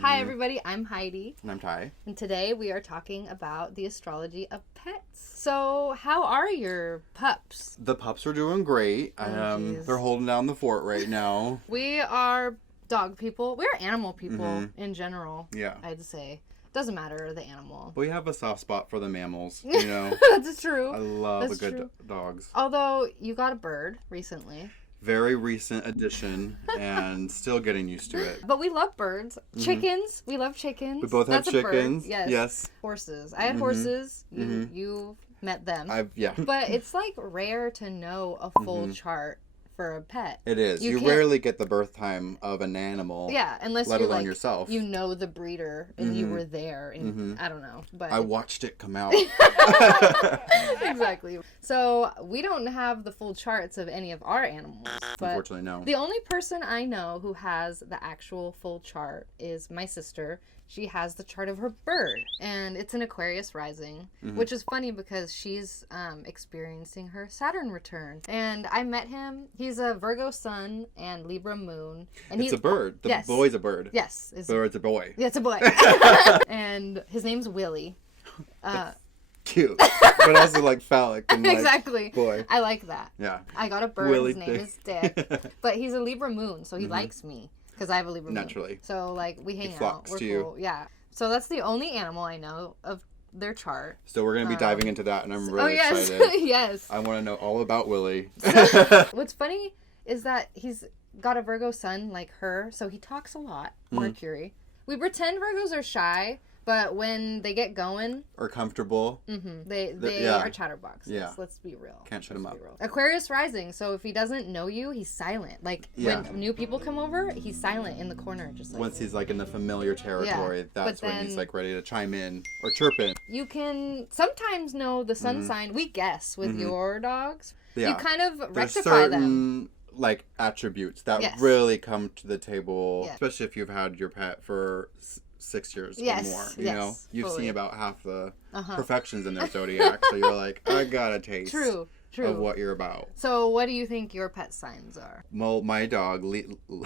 Hi everybody, I'm Heidi. And I'm Ty. And today we are talking about the astrology of pets. So how are your pups? The pups are doing great. They're holding down the fort right now. We are dog people. We're animal people in general. Yeah. I'd say. Doesn't matter the animal. We have a soft spot for the mammals, you know. That's true. I love That's a good true. dogs. Although you got a bird recently. Very recent addition and still getting used to it. But we love birds. Chickens. We love chickens. We both have chickens. Yes. Horses. I have horses. You met them. Yeah. But it's like rare to know a full chart for a pet. It is. You rarely get the birth time of an animal. Yeah, unless let you alone like yourself. You know the breeder and you were there and I don't know. But I watched it come out. Exactly. So we don't have the full charts of any of our animals. But Unfortunately, no. The only person I know who has the actual full chart is my sister. She has the chart of her bird, and it's an Aquarius rising, which is funny because she's experiencing her Saturn return. And I met him. He's a Virgo sun and Libra moon. And It's a bird. The boy's a bird. Yes. Bird's a boy. Yeah, it's a boy. And his name's Willie. Cute. But also like phallic. And, like, exactly. Boy. I like that. Yeah. I got a bird. Willie His name is Dick. But he's a Libra moon, so he likes me. Because I have a Libra moon. Naturally. So, like, we hang out. We're to cool. You. Yeah. So that's the only animal I know of their chart. So we're going to be diving into that, and I'm really excited. Yes. I want to know all about Willie. What's funny is that he's got a Virgo sun like her, so he talks a lot. Mercury. We pretend Virgos are shy, but when they get going... Or comfortable. They are chatterboxes. Yeah. Let's be real. Can't shut him up. Aquarius rising, so if he doesn't know you, he's silent. Like, when new people come over, he's silent in the corner. Just like, once he's like in the familiar territory, that's when he's like ready to chime in or chirp in. You can sometimes know the sun sign. We guess with your dogs. Yeah. You kind of There's rectify certain, them. like, attributes that really come to the table, especially if you've had your pet for 6 years or more. You know, you've seen about half the perfections in their zodiac, so you're like, I got a taste. True. Of what you're about. So what do you think your pet signs are? Well, my dog,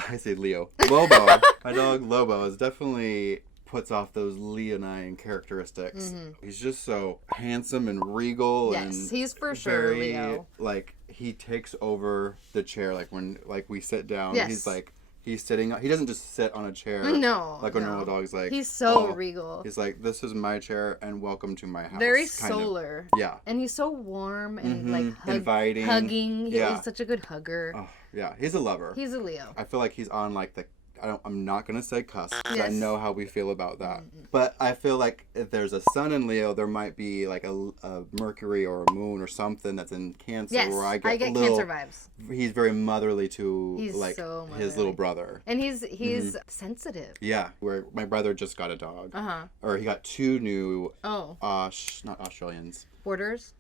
I say Leo. Lobo. My dog Lobo is definitely puts off those leonine characteristics. He's just so handsome and regal. Yes, he's for sure Leo. Like, he takes over the chair. Like, when we sit down, he's sitting. He doesn't just sit on a chair. No. Like a normal dog's like. He's so regal. He's like, this is my chair and welcome to my house. Very solar. Yeah. And he's so warm and like inviting. Hugging. He's such a good hugger. Oh, yeah. He's a lover. He's a Leo. I feel like he's on like the. I'm not going to say cuss, because I know how we feel about that. But I feel like if there's a sun in Leo, there might be like a Mercury or a moon or something that's in Cancer, where I get Cancer vibes. He's very motherly to his little brother. And he's sensitive. Yeah, where my brother just got a dog. Or he got two new not Australians. Borders?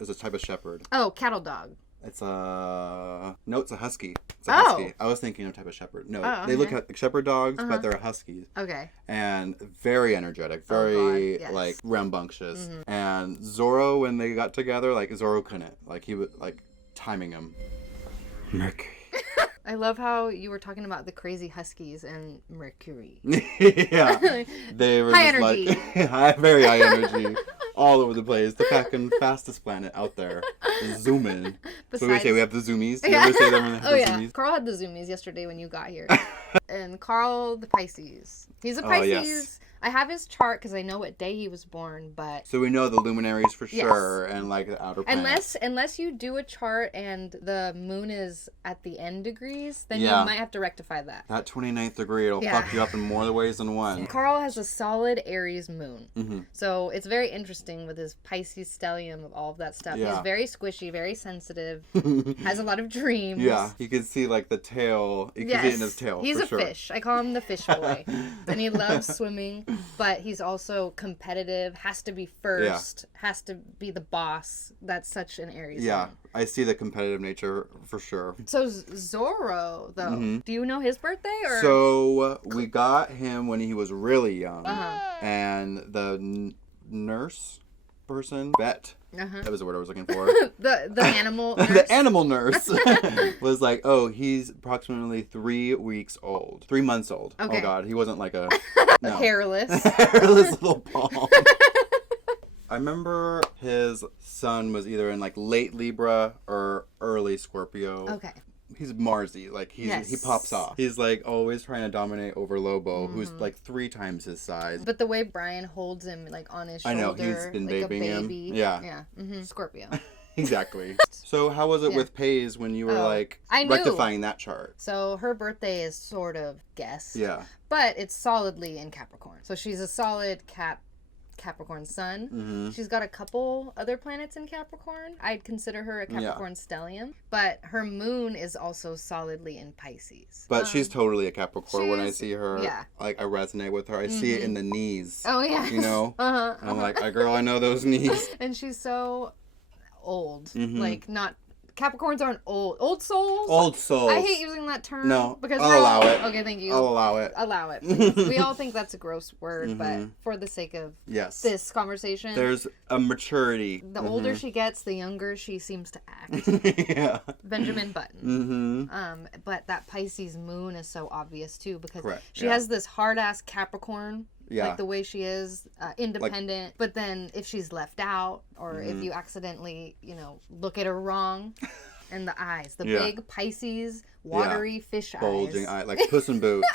It's a type of shepherd. Oh, cattle dog. It's a husky. It's a husky. I was thinking of type of shepherd. No, they look like shepherd dogs, but they're huskies. Okay. And very energetic, very like rambunctious. And Zorro, when they got together, like Zorro couldn't. Like he was like timing him. Mercury. I love how you were talking about the crazy huskies and Mercury. Yeah. They were high just energy. Like very high energy. All over the place. The fucking fastest planet out there. Zooming. So we say we have the zoomies. You ever say them? Zoomies? Carl had the zoomies yesterday when you got here. And Carl, the Pisces. He's a Pisces. Yes. I have his chart because I know what day he was born, but... So we know the luminaries for sure, and like the outer planets. Unless you do a chart and the moon is at the end degrees, then you might have to rectify that. That 29th degree, it'll fuck you up in more ways than one. Carl has a solid Aries moon. So it's very interesting with his Pisces stellium of all of that stuff. Yeah. He's very squishy, very sensitive, has a lot of dreams. Yeah, you can see like the tail. You can see it in his tail. He's for a sure. fish. I call him the fish boy. And he loves swimming. But he's also competitive, has to be first, has to be the boss. That's such an Aries. Yeah, I see the competitive nature for sure. So Zorro, though, do you know his birthday? Or? So we got him when he was really young. And the nurse person, vet, That was the word I was looking for. the animal nurse. The animal nurse was like, oh, he's approximately 3 weeks old. 3 months old. Okay. Oh, God. He wasn't like a hairless. Hairless little palm. I remember his son was either in like late Libra or early Scorpio. Okay. He's Marsy, like he pops off. He's like always trying to dominate over Lobo, who's like 3 times his size. But the way Brian holds him like on his shoulder, I know he's been like babying a baby. him. Yeah. Yeah. Scorpio. Exactly. So how was it with Paige when you were I knew. rectifying that chart? So her birthday is sort of guessed. Yeah. But it's solidly in Capricorn. So she's a solid Capricorn sun. Mm-hmm. She's got a couple other planets in Capricorn. I'd consider her a Capricorn stellium. But her moon is also solidly in Pisces. But she's totally a Capricorn. When I see her, like I resonate with her. I see it in the knees. Oh, yeah. You know? And I'm like, girl, I know those knees. And she's so old. Like, not... Capricorns aren't old. Old souls? Old souls. I hate using that term. No, because I'll allow it. Okay, thank you. I'll allow it. Allow it. Please. We all think that's a gross word, but for the sake of this conversation. There's a maturity. The older she gets, the younger she seems to act. Yeah. Benjamin Button. But that Pisces moon is so obvious too because she has this hard-ass Capricorn. Yeah. Like the way she is, independent. But then if she's left out or if you accidentally, look at her wrong. And the eyes. The big Pisces, watery fish bulging eyes. like Puss in Boots.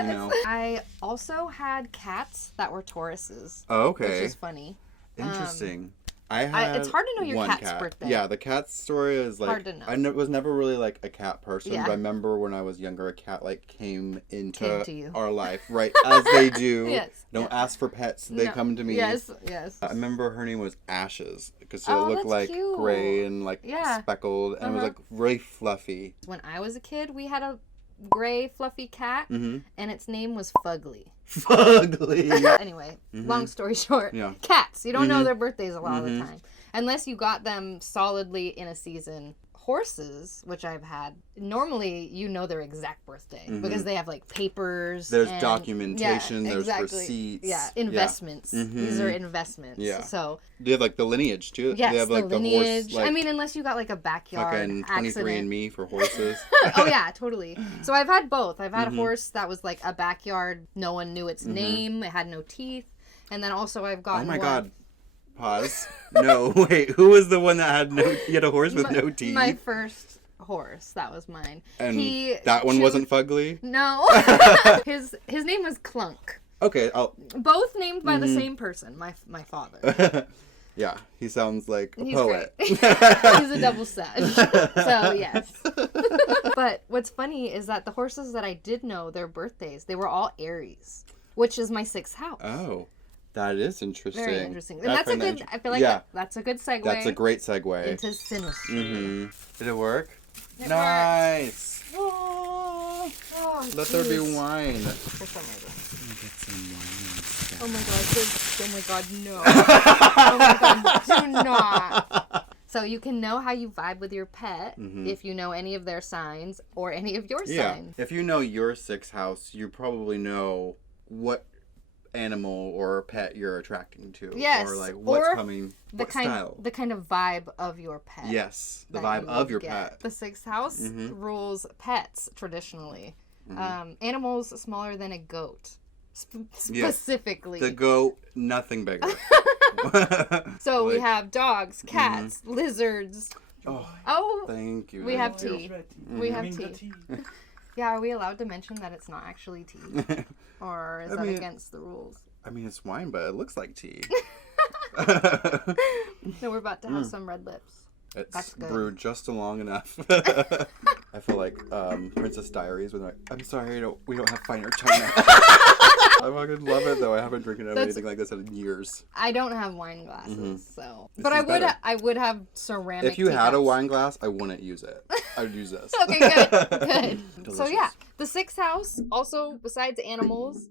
You know. I also had cats that were Tauruses. Oh, okay. Which is funny. Interesting. It's hard to know your cat's birthday. Yeah, the cat story is like hard to know. I was never really like a cat person, but I remember when I was younger, a cat like came into our life, right? As they do. Yes. Don't ask for pets; they come to me. Yes. I remember her name was Ashes because it looked like cute. gray and like speckled, and it was like really fluffy. When I was a kid, we had a gray fluffy cat, and its name was Fugly. Fugly. Anyway, long story short, cats. You don't know their birthdays a lot of the time. Unless you got them solidly in a season. Horses, which I've had, normally you know their exact birthday because they have like papers. There's documentation, there's receipts. Yeah, investments. These are investments. Yeah. So do you have like the lineage too? Yes, they have like the lineage. horse, like, I mean, unless you got like a backyard fucking 23andMe for horses. Oh yeah, totally. So I've had both. I've had a horse that was like a backyard. No one knew its name. It had no teeth. And then also I've gotten God. Pause. No, wait. Who was the one that had you had a horse with no teeth? My first horse. That was mine. And that one wasn't Fugly? No. His name was Clunk. Okay. Both named by the same person, my father. Yeah, he sounds like a He's poet. Great. He's a double sag. So, yes. But what's funny is that the horses that I did know their birthdays, they were all Aries, which is my 6th house. Oh. That is interesting. Very interesting. And that's a good, I feel like that's a good segue. That's a great segue. Into synastry. Did it work? It nice. Worked. Oh, let there be wine. For some reason. Get some wine. Oh my god, no. Oh my god, do not. So you can know how you vibe with your pet if you know any of their signs or any of your signs. If you know your 6th house, you probably know what animal or pet you're attracting to. Yes. Or like what's coming, what style. The kind of vibe of your pet. Yes. The vibe of your pet. The 6th house rules pets traditionally. Animals smaller than a goat. Specifically. The goat, nothing bigger. So we have dogs, cats, lizards. Oh, thank you. We have tea. We have tea. Yeah, are we allowed to mention that it's not actually tea? Or is that against the rules? I mean, it's wine, but it looks like tea. No, we're about to have some red lips. It's brewed just long enough. I feel like Princess Diaries when like, I'm sorry, we don't have finer china. I fucking love it though. I haven't drinking anything like this in years. I don't have wine glasses, so. But I would have ceramic. If you had a wine glass, I wouldn't use it. I'd use this. Okay, good. So yeah, the 6th house also besides animals.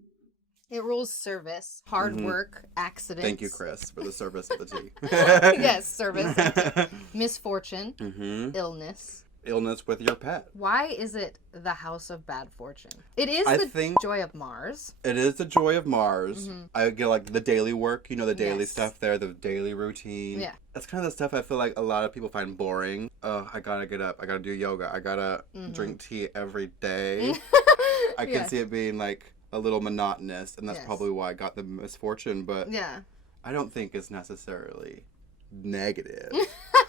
It rules service, hard work, accidents. Thank you, Chris, for the service of the tea. Yes, service. Misfortune, illness, illness with your pet. Why is it the house of bad fortune? It is joy of Mars. It is the joy of Mars. I get like the daily work, you know, the daily stuff there, the daily routine. Yeah. That's kind of the stuff I feel like a lot of people find boring. Oh, I gotta get up. I gotta do yoga. I gotta drink tea every day. I can see it being like a little monotonous, and that's probably why I got the misfortune, but I don't think it's necessarily negative.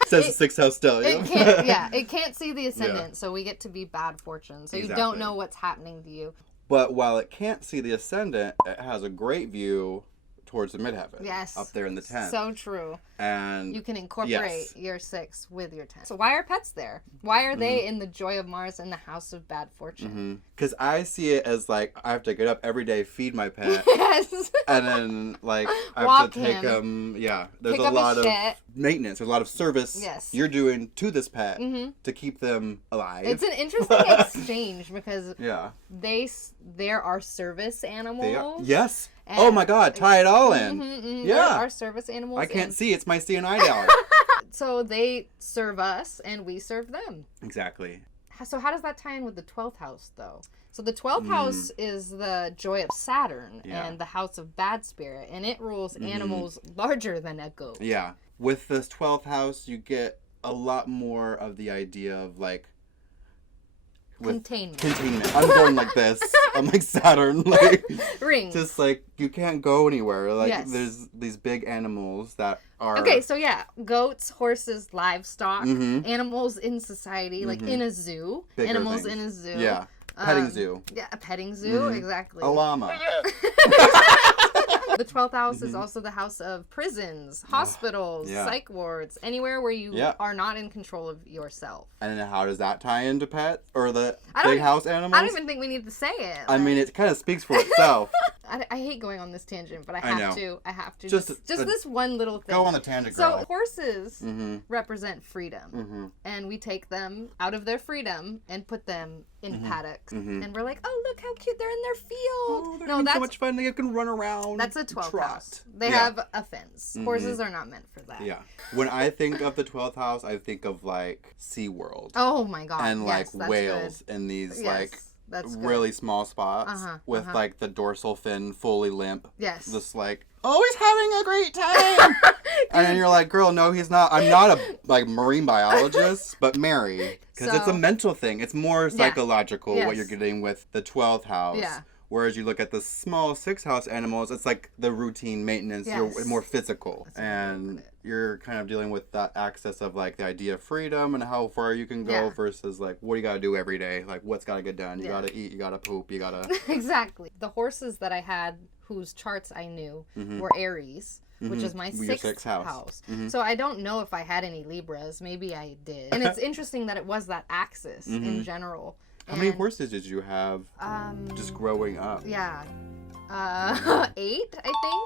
Says the sixth house still. It can't, it can't see the ascendant, so we get to be bad fortune. So you don't know what's happening to you. But while it can't see the ascendant, it has a great view towards the midheaven. Yes. Up there in the 10th. So true. And you can incorporate your 6 with your 10. So why are pets there? Why are they in the joy of Mars in the house of bad fortune? Because I see it as like, I have to get up every day, feed my pet. Yes. And then like, I Walk have to take him. Yeah. There's Pick a lot of shit. maintenance. There's a lot of service you're doing to this pet to keep them alive. It's an interesting exchange because there are service animals. Yes. Oh my God, tie it all in. Yeah. There are service animals. I can't see. It's my CNI hour. So they serve us and we serve them. Exactly. So how does that tie in with the 12th house, though? So the 12th house is the joy of Saturn and the house of bad spirit, and it rules animals larger than a goat. Yeah. With this 12th house, you get a lot more of the idea of like containment. I'm going like this. I'm like Saturn, like rings. Just like you can't go anywhere. Like there's these big animals that are okay. So goats, horses, livestock, animals in society, like in a zoo. Bigger animals things. in a zoo. Yeah, petting zoo. Yeah, a petting zoo. Exactly. A llama. The 12th house is also the house of prisons, hospitals, psych wards, anywhere where you are not in control of yourself. And how does that tie into pets or the big house animals? I don't even think we need to say it. I mean, it kind of speaks for itself. I hate going on this tangent, but I have to. I have to. Just this one little thing. Go on the tangent, girl. So horses represent freedom, and we take them out of their freedom and put them in paddocks, and we're like, oh, look how cute they're in their field. Oh, they're having so much fun. They can run around. That's a 12th house. They have a fence. Horses are not meant for that. Yeah. When I think of the 12th house, I think of like SeaWorld. Oh my God. And like whales in these like really small spots with like the dorsal fin fully limp. Yes. Just like, oh, he's having a great time. And then you're like, girl, no, he's not. I'm not a like marine biologist, but Mary. Because it's a mental thing. It's more psychological what you're getting with the 12th house. Yeah. Whereas you look at the small 6th house animals, it's like the routine maintenance. You're more physical. And you're kind of dealing with that access of like the idea of freedom and how far you can go versus like what do you got to do every day? Like what's got to get done? You got to eat, you got to poop, you got to... Exactly. The horses that I had whose charts I knew were Aries. Which is my sixth house. So I don't know if I had any Libras. Maybe I did. And it's interesting that it was that axis in general. How many horses did you have just growing up? Yeah. 8, I think.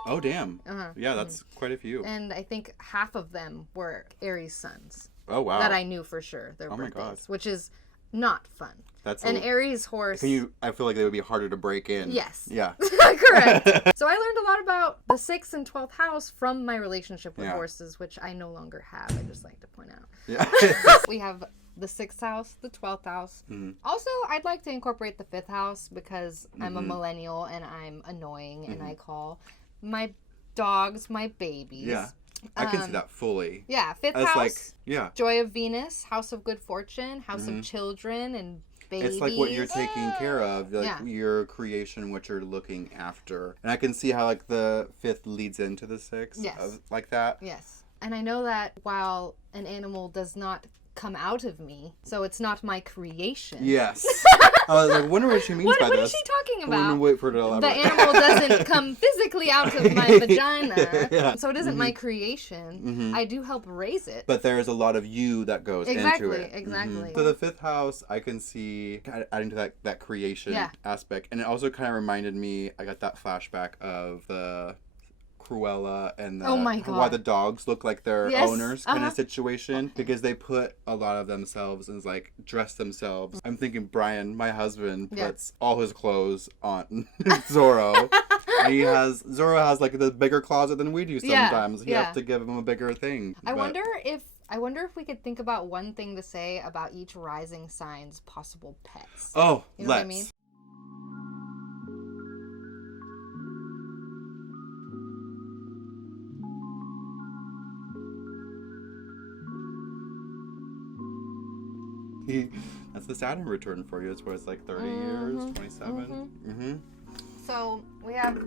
Oh, damn. Yeah, that's quite a few. And I think half of them were Aries suns. Oh, wow. That I knew for sure. Their birthdays, my God. Which is not fun. That's an Aries horse. I feel like they would be harder to break in. Yes. Yeah. Correct. So I learned a lot about the 6th and 12th house from my relationship with horses, which I no longer have. I just like to point out. Yeah. We have the 6th house, the 12th house. Also, I'd like to incorporate the 5th house because I'm a millennial and I'm annoying and I call my dogs my babies. Yeah. I can see that fully. Yeah. 5th house. Like, joy of Venus, house of good fortune, house of children and babies. It's like what you're taking care of, like your creation, what you're looking after. And I can see how like the 5th leads into the 6th. Yes. Like that. Yes. And I know that while an animal does not come out of me, so it's not my creation. Yes. I was like, wonder what she means by this. What is she talking about? I'm gonna wait for her to elaborate. The animal doesn't come physically out of my vagina, so it isn't my creation. I do help raise it. But there's a lot of you that goes into it. Exactly. So the 5th house, I can see kind of adding to that creation aspect. And it also kind of reminded me, I got that flashback of the Cruella and why the dogs look like their owners kind of situation, because they put a lot of themselves and like dress themselves. I'm thinking Brian, my husband, puts all his clothes on Zorro. Zorro has like the bigger closet than we do sometimes. He has to give him a bigger thing. I wonder if I wonder if we could think about one thing to say about each rising sign's possible pets. Oh, you know what I mean? That's the Saturn return for you. It's where it's like 30 years, 27. So we have